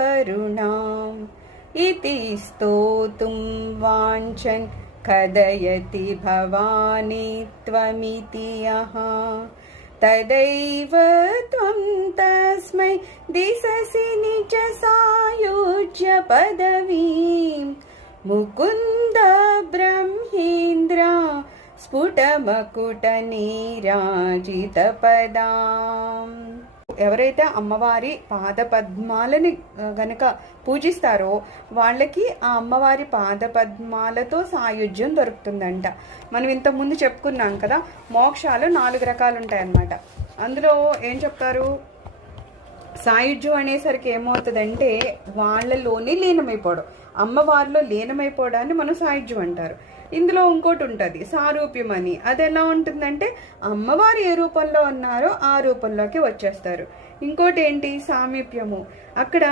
करुणाम् इति स्तोतुं वाञ्छन् कदयति भवानी त्वमिति यः तदैव त्वं तस्मै दिशसि निज सायुज्य पदवीं मुकुन्द ब्रह्मेन्द्र స్ఫుటమకుటనీరాజితపదాం. ఎవరైతే అమ్మవారి పాదపద్మాలని గనక పూజిస్తారో వాళ్ళకి ఆ అమ్మవారి పాదపద్మాలతో సాయుధ్యం దొరుకుతుందంట. మనం ఇంతకుముందు చెప్పుకున్నాం కదా, మోక్షాలు 4 రకాలు ఉంటాయన్నమాట. అందులో ఏం చెప్తారు, సాయుధ్యం అనేసరికి ఏమవుతుందంటే వాళ్ళలోనే లీనమైపోవడం, అమ్మవారిలో లీనమైపోవడాన్ని మనం సాయుధ్యం అంటారు. ఇందులో ఇంకోటి ఉంటుంది సారూప్యం అని. అది ఎలా ఉంటుందంటే అమ్మవారు ఏ రూపంలో ఉన్నారో ఆ రూపంలోకి వచ్చేస్తారు. ఇంకోటి ఏంటి సామీప్యము, అక్కడ